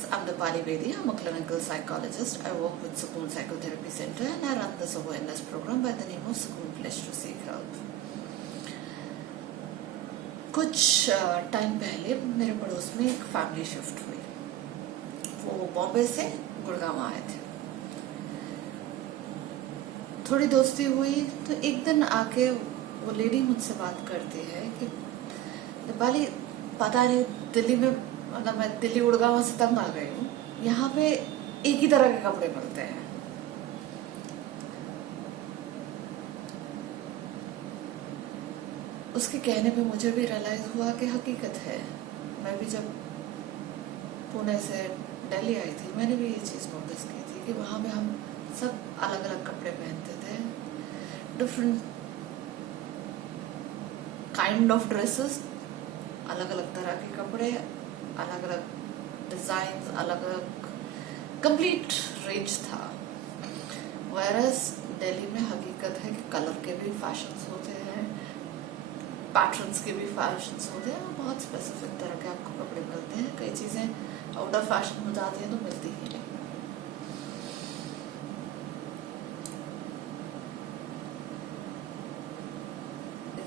friends, I'm Dipali Bedi. I'm a clinical psychologist. I work with Sukoon Psychotherapy Center and I run this awareness program by the name of Sukoon Pledge to Seek Help. कुछ time पहले मेरे पड़ोस में एक family shift हुई. वो बॉम्बे से गुड़गांव आए थे. थोड़ी दोस्ती हुई तो एक दिन आके वो लेडी मुझसे बात करती है कि दीपाली, पता नहीं दिल्ली में, मतलब मैं दिल्ली गुड़गांव से तंग आ गई हूँ. यहाँ पे एक ही तरह के कपड़े मिलते हैं. उसके कहने पे मुझे भी रियलाइज हुआ कि हकीकत है. मैं भी जब पुणे से दिल्ली आई थी मैंने भी ये चीज़ नोटिस की थी कि वहाँ पे हम सब अलग अलग कपड़े पहनते थे. डिफरेंट काइंड ऑफ ड्रेसेस, अलग अलग तरह के कपड़े, अलग अलग डिजाइन, अलग अलग कंप्लीट रेंज था. वैरस दिल्ली में हकीकत है कि कलर के भी फैशंस होते हैं, पैटर्न्स के भी फैशंस होते हैं. बहुत स्पेसिफिक तरह के आपको कपड़े मिलते हैं. कई चीज़ें आउट ऑफ फैशन हो जाती हैं तो मिलती ही नहीं.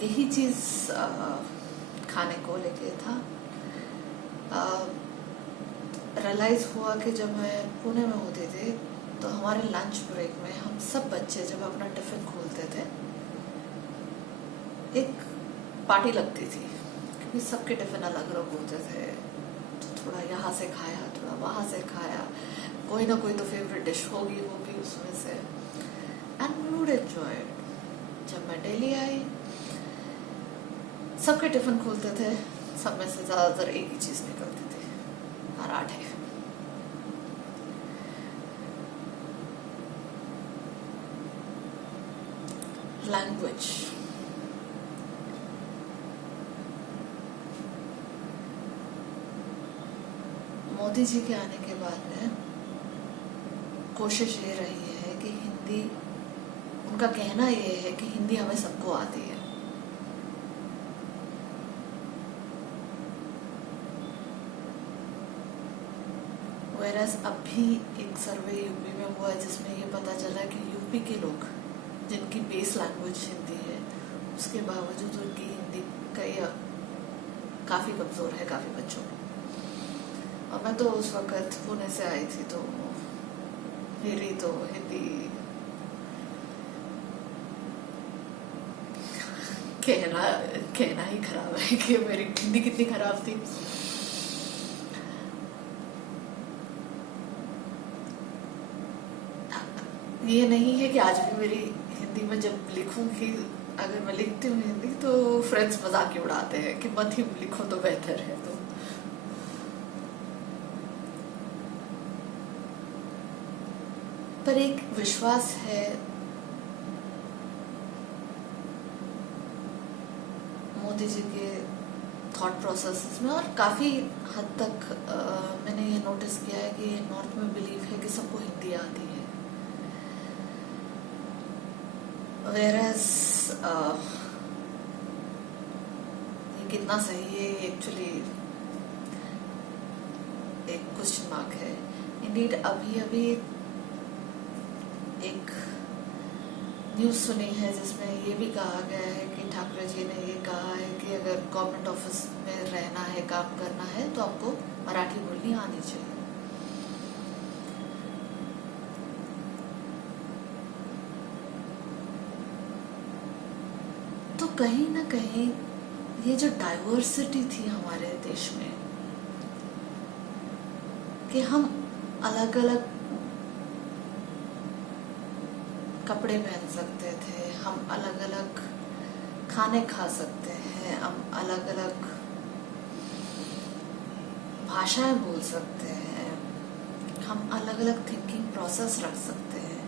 यही चीज़ खाने को लेके था. रियलाइज हुआ कि जब मैं पुणे में होते थे तो हमारे लंच ब्रेक में हम सब बच्चे जब अपना टिफिन खोलते थे एक पार्टी लगती थी, क्योंकि सबके टिफिन अलग अलग होते थे. तो थोड़ा यहाँ से खाया, थोड़ा वहाँ से खाया, कोई ना कोई तो फेवरेट डिश होगी उसमें से. And we would enjoy. जब मैं दिल्ली आई सबके टिफिन खोलते थे, सब में से ज़्यादातर एक ही चीज़ निकलती थी, पराठे. लैंग्वेज. मोदी जी के आने के बाद में कोशिश ये रही है कि हिंदी, उनका कहना ये है कि हिंदी हमें सबको आती है. वैरस अभी एक सर्वे यूपी में हुआ है जिसमें ये पता चला कि यूपी के लोग जिनकी बेस लैंग्वेज हिंदी है उसके बावजूद उनकी हिंदी काफ़ी कमज़ोर है काफ़ी बच्चों की. और मैं तो उस वक़्त पुणे से आई थी तो मेरी तो हिंदी कहना ही खराब है कि मेरी हिंदी कितनी खराब थी. ये नहीं है कि आज भी मेरी हिंदी में जब लिखूंगी, अगर मैं लिखती हूँ हिंदी तो फ्रेंड्स मजाक ही उड़ाते हैं कि मत ही लिखो तो बेहतर है. तो पर एक विश्वास है मोदी जी के थॉट प्रोसेस में, और काफ़ी हद तक मैंने ये नोटिस किया है कि नॉर्थ में बिलीव है कि सबको हिंदी आती है. Whereas ये कितना सही है एक्चुअली एक क्वेश्चन मार्क है. इंडीड अभी एक न्यूज़ सुनी है जिसमें ये भी कहा गया है कि ठाकरे जी ने ये कहा है कि अगर गवर्नमेंट ऑफिस में रहना है, काम करना है तो आपको मराठी बोलनी आनी चाहिए. तो कहीं ना कहीं ये जो डाइवर्सिटी थी हमारे देश में कि हम अलग अलग कपड़े पहन सकते थे, हम अलग अलग खाने खा सकते हैं, हम अलग अलग भाषाएं बोल सकते हैं, हम अलग अलग थिंकिंग प्रोसेस रख सकते हैं.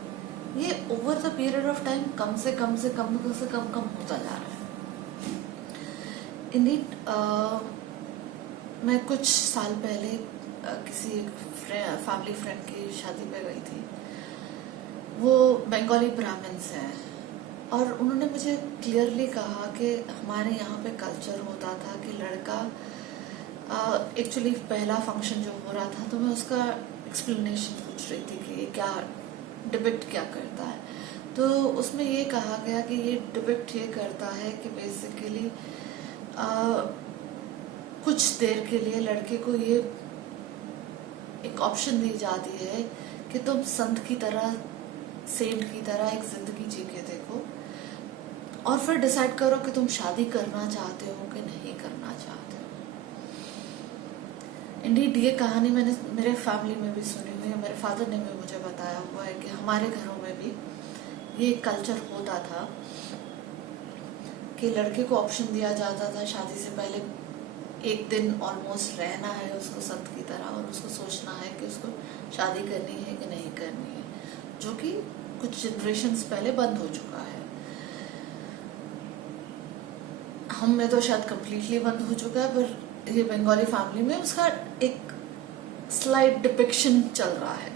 ये over the period of time कम से कम होता जा रहा है. इंडीड मैं कुछ साल पहले किसी फैमिली फ्रेंड की शादी पे गई थी. वो बंगाली ब्राह्मण्स हैं और उन्होंने मुझे क्लियरली कहा कि हमारे यहाँ पे कल्चर होता था कि लड़का एक्चुअली पहला फंक्शन जो हो रहा था तो मैं उसका एक्सप्लेनेशन पूछ रही थी कि ये क्या डिपिक्ट क्या करता है। तो उसमें ये कहा गया कि ये डिपिक्ट ये करता है कि बेसिकली कुछ देर के लिए लड़के को ये एक ऑप्शन दी जाती है कि तुम संत की तरह, सेंट की तरह एक जिंदगी जी के देखो और फिर डिसाइड करो कि तुम शादी करना चाहते हो कि नहीं करना चाहते हो। इंडीड ये कहानी मैंने मेरे फैमिली में भी सुनी हुई है, मेरे फादर ने भी मुझे बताया हुआ है कि हमारे घरों में भी ये कल्चर होता था कि लड़के को ऑप्शन दिया जाता था शादी से पहले एक दिन ऑलमोस्ट रहना है उसको संत की तरह और उसको सोचना है कि उसको शादी करनी है कि नहीं करनी है, जो कि कुछ जनरेशन्स पहले बंद हो चुका है। हम में तो शायद कम्प्लीटली बंद हो चुका है, पर ये बंगाली फैमिली में उसका एक स्लाइड डिपिक्शन चल रहा है।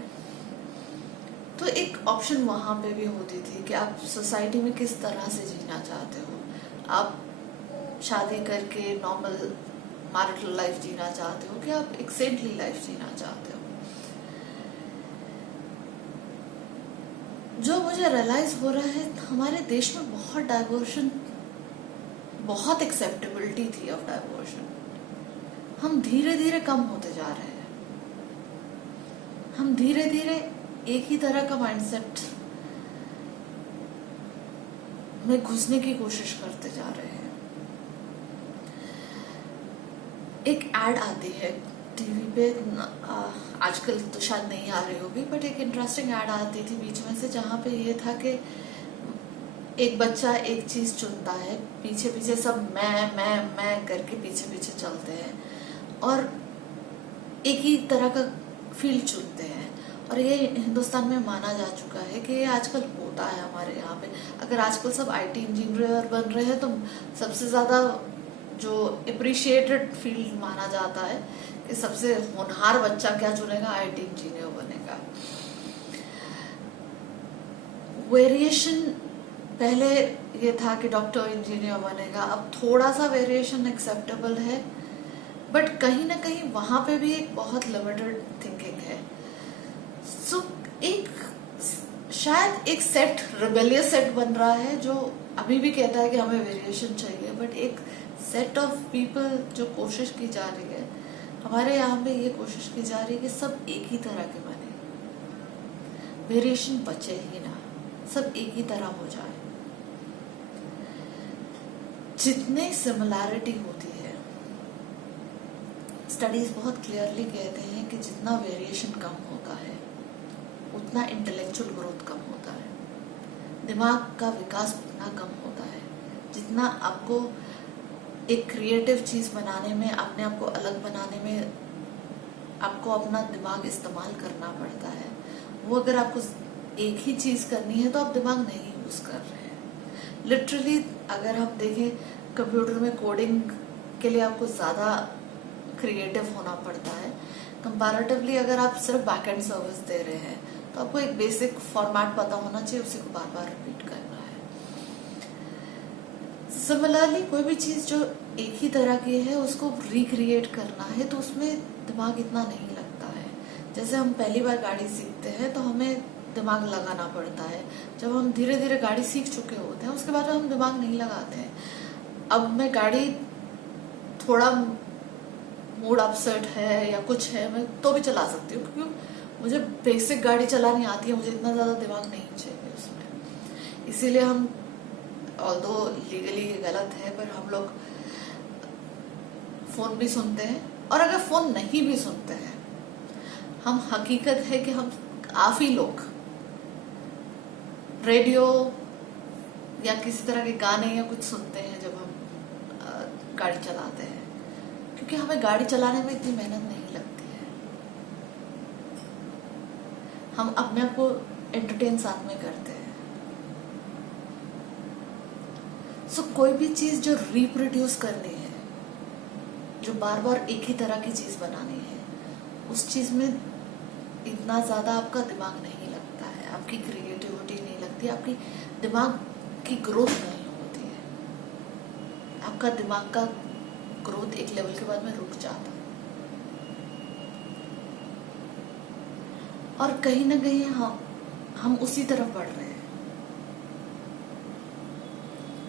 तो एक ऑप्शन वहां पे भी होती थी कि आप सोसाइटी में किस तरह से जीना चाहते हो। आप शादी करके नॉर्मल मैरिटल लाइफ जीना चाहते हो कि आप एक सेंटली लाइफ जीना चाहते हो। जो मुझे रियलाइज हो रहा है, हमारे देश में बहुत डाइवर्शन, बहुत एक्सेप्टेबिलिटी थी ऑफ डाइवर्शन। हम धीरे धीरे कम होते जा रहे हैं। हम धीरे धीरे एक ही तरह का माइंडसेट में घुसने की कोशिश करते जा रहे हैं। एक एड आती है टीवी पे, आजकल तो शायद नहीं आ रही होगी, बट एक इंटरेस्टिंग एड आती थी बीच में से, जहाँ पे ये था कि एक बच्चा एक चीज चुनता है, पीछे पीछे सब मैं करके पीछे पीछे चलते हैं और एक ही तरह का फील्ड चुनते हैं। और ये हिंदुस्तान में माना जा चुका है कि ये आजकल होता है हमारे यहाँ पे। अगर आजकल सब आईटी इंजीनियर बन रहे हैं तो सबसे ज्यादा जो अप्रिशिएटेड फील्ड माना जाता है कि सबसे होनहार बच्चा क्या चुनेगा, आईटी इंजीनियर बनेगा। वेरिएशन पहले ये था कि डॉक्टर इंजीनियर बनेगा, अब थोड़ा सा वेरिएशन एक्सेप्टेबल है, बट कहीं ना कहीं वहां पे भी एक बहुत लिमिटेड थिंकिंग है। सो एक शायद एक सेट, रिबेलियस सेट बन रहा है जो अभी भी कहता है कि हमें वेरिएशन चाहिए, बट एक सेट ऑफ पीपल जो कोशिश की जा रही है, हमारे यहाँ पे ये कोशिश की जा रही है कि सब एक ही तरह के बने, वेरिएशन बचे ही ना, सब एक ही तरह हो जाए। जितने सिमिलैरिटी होती है, स्टडीज बहुत क्लियरली कहते हैं कि जितना वेरिएशन कम होता है उतना इंटेलेक्चुअल ग्रोथ कम होता है, दिमाग का विकास उतना कम होता है। जितना आपको एक क्रिएटिव चीज बनाने में, अपने आप को अलग बनाने में आपको अपना दिमाग इस्तेमाल करना पड़ता है, वो अगर आपको एक ही चीज करनी है तो आप दिमाग नहीं यूज कर रहे हैं। लिटरली अगर हम देखें, कंप्यूटर में कोडिंग के लिए आपको ज्यादा क्रिएटिव होना पड़ता है कंपैरेटिवली अगर आप सिर्फ बैकएंड सर्विस दे रहे हैं, तो आपको एक बेसिक फॉर्मेट पता होना चाहिए, उसी को बार बार रिपीट करना है। सिमिलरली कोई भी चीज जो एक ही तरह की है उसको रिक्रिएट करना है तो उसमें दिमाग इतना नहीं लगता है। जैसे हम पहली बार गाड़ी सीखते हैं तो हमें दिमाग लगाना पड़ता है, जब हम धीरे धीरे गाड़ी सीख चुके होते हैं उसके बाद हम दिमाग नहीं लगाते हैं। अब मैं गाड़ी थोड़ा मूड अपसेट है या कुछ है, मैं तो भी चला सकती हूँ क्योंकि मुझे बेसिक गाड़ी चलानी आती है, मुझे इतना ज्यादा दिमाग नहीं चाहिए उसमें। इसीलिए हम, ऑल्दो लीगली ये गलत है, पर हम लोग फोन भी सुनते हैं, और अगर फोन नहीं भी सुनते हैं, हम हकीकत है कि हम काफी लोग रेडियो या किसी तरह के गाने या कुछ सुनते हैं जब हम गाड़ी चलाते हैं, क्योंकि हमें गाड़ी चलाने में इतनी मेहनत नहीं लगती है। हम अपने आप को एंटरटेन साथ में करते हैं। सो कोई भी चीज जो रिप्रोड्यूस करनी है, जो बार बार एक ही तरह की चीज बनानी है, उस चीज में इतना ज्यादा आपका दिमाग नहीं लगता है, आपकी क्रिएटिविटी नहीं लगती, आपकी दिमाग की ग्रोथ नहीं होती है। आपका दिमाग का ग्रोथ एक लेवल के बाद में रुक जाता है। और कहीं ना कहीं हम उसी तरफ बढ़ रहे हैं।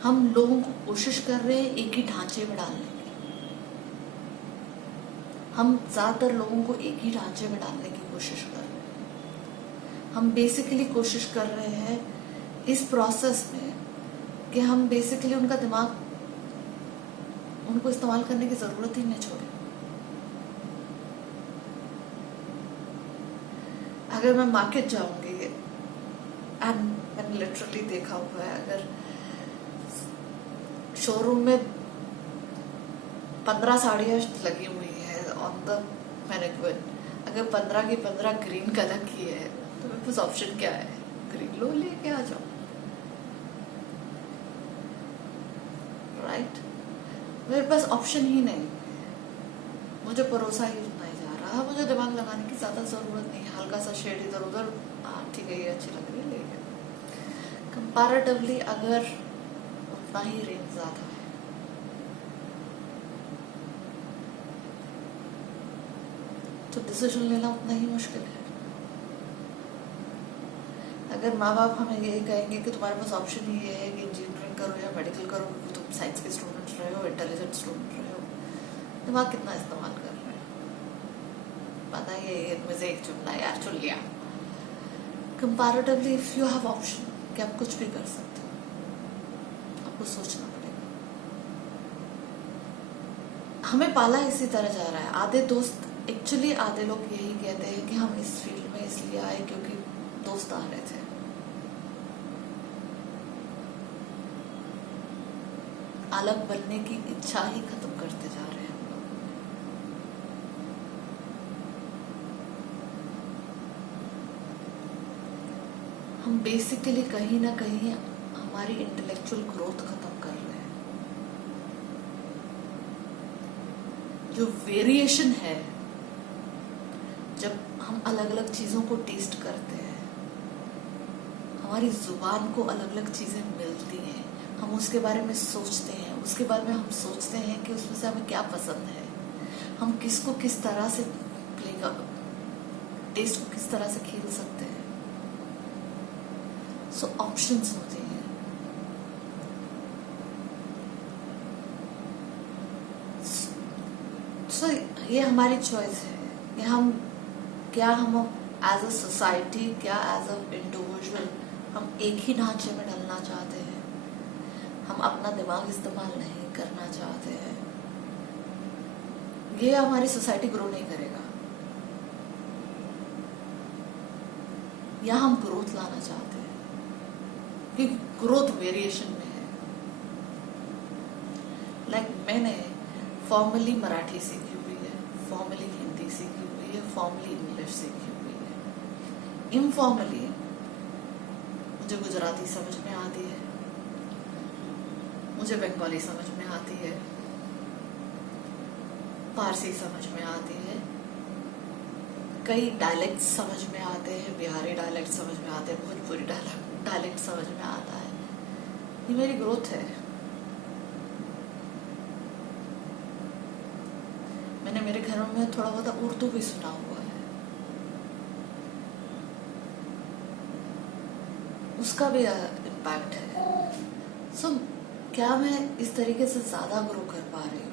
हम लोगों को कोशिश कर रहे हैं एक ही ढांचे में डालने की। हम ज्यादातर लोगों को एक ही ढांचे में डालने की कोशिश कर रहे हैं। हम बेसिकली कोशिश कर रहे हैं इस प्रोसेस में कि हम बेसिकली उनका दिमाग उनको इस्तेमाल करने की जरूरत ही नहीं छोड़े। अगर मैं मार्केट जाऊंगी एंड मैंने लिटरली देखा हुआ है, अगर शोरूम में 15 साड़ियां लगी हुई है ऑन द मैनेक्विन, अगर 15 की 15 ग्रीन कलर की है तो मेरे पास ऑप्शन क्या है? ग्रीन लो, लेके आ जाओ, राइट? मेरे पास ऑप्शन ही नहीं, मुझे परोसा ही उतना ही जा रहा, मुझे दिमाग लगाने की ज्यादा जरूरत नहीं है। हल्का सा शेड इधर उधर, हाँ ठीक है, ये अच्छी लग रही है, लेके कंपैरेटिवली अगर उतना ही रेंज ज्यादा है तो डिसीजन लेना उतना ही मुश्किल है। अगर माँ बाप हमें यही कहेंगे कि तुम्हारे पास ऑप्शन ही ये है कि इंजीनियरिंग करो या मेडिकल करो, क्योंकि तुम साइंस के स्टूडेंट रहे हो, इंटेलिजेंट स्टूडेंट रहे हो, दिमाग कितना इस्तेमाल कर रहे हैं पता ही है। इनमें से एक चुनना यार, चुन लिया। Comparatively if you have option कि आप कुछ भी कर सकते हो, आपको सोचना पड़ेगा। हमें पाला इसी तरह जा रहा है। आधे दोस्त, एक्चुअली आधे लोग यही कहते हैं कि हम इस फील्ड में इसलिए आए क्योंकि दोस्त आ रहे थे। अलग बनने की इच्छा ही खत्म करते जा रहे हैं हम लोग। हम बेसिकली कहीं ना कहीं हमारी इंटेलेक्चुअल ग्रोथ खत्म कर रहे हैं। जो वेरिएशन है, जब हम अलग अलग चीजों को टेस्ट करते हैं, हमारी जुबान को अलग अलग चीजें मिलती हैं, हम उसके बारे में सोचते हैं, उसके बारे में हम सोचते हैं कि उसमें से हमें क्या पसंद है, हम किसको किस तरह से टेस्ट को किस तरह से खेल सकते हैं। सो ऑप्शंस होते हैं। सो ये हमारी चॉइस है कि हम एज अ सोसाइटी, क्या एज अ इंडिविजुअल हम एक ही ढांचे में ढलना चाहते हैं। हम अपना दिमाग इस्तेमाल नहीं करना चाहते हैं। ये हमारी सोसाइटी ग्रो नहीं करेगा। या हम ग्रोथ लाना चाहते हैं, क्योंकि ग्रोथ वेरिएशन में है। लाइक मैंने फॉर्मली मराठी सीखी हुई है, फॉर्मली हिंदी सीखी हुई है, फॉर्मली इंग्लिश सीखी हुई है। इनफॉर्मली मुझे गुजराती समझ में आती है, मुझे बंगाली समझ में आती है, फारसी समझ में आती है, कई डायलेक्ट समझ में आते हैं, बिहारी डायलेक्ट समझ में आते हैं, भोजपुरी डायलेक्ट समझ में आता है। ये मेरी ग्रोथ है। मैंने मेरे घरों में थोड़ा बहुत उर्दू भी सुना हुआ है, उसका भी इम्पैक्ट है। सो क्या मैं इस तरीके से ज्यादा ग्रो कर पा रही हूँ?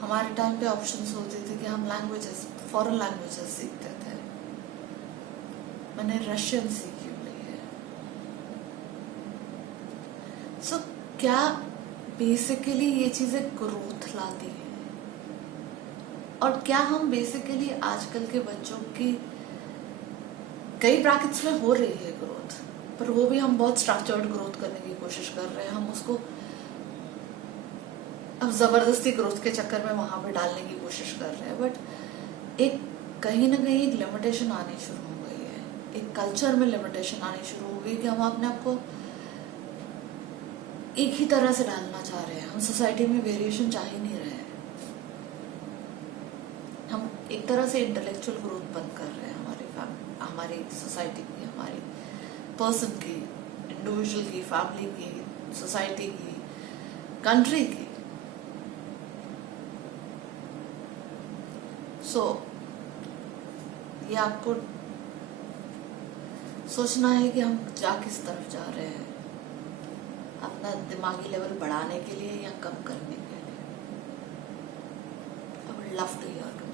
हमारे टाइम पे ऑप्शंस होते थे कि हम लैंग्वेजेस, फॉरेन लैंग्वेजेस सीखते थे। मैंने रशियन सीखी हुई है। सो क्या बेसिकली ये चीजें ग्रोथ लाती है? और क्या हम बेसिकली आजकल के बच्चों की कई ब्रैकेट्स में हो रही है ग्रोथ, पर वो भी हम बहुत स्ट्रक्चर्ड ग्रोथ करने की कोशिश कर रहे हैं। हम उसको अब जबरदस्ती ग्रोथ के चक्कर में वहां पे डालने की कोशिश कर रहे हैं। बट एक कहीं ना कहीं एक लिमिटेशन आनी शुरू हो गई है, एक कल्चर में लिमिटेशन आनी शुरू हो गई कि हम अपने आप को एक ही तरह से डालना चाह रहे हैं। हम सोसाइटी में वेरिएशन चाह ही नहीं रहे हैं। हम एक तरह से इंटेलेक्चुअल ग्रोथ बंद कर रहे हैं हमारी सोसाइटी की, हमारी पर्सन की, इंडिविजुअल की, फैमिली की, सोसाइटी की, कंट्री की। सो ये आपको सोचना है कि हम जा किस तरफ जा रहे हैं, अपना दिमागी लेवल बढ़ाने के लिए या कम करने के लिए। I would love to here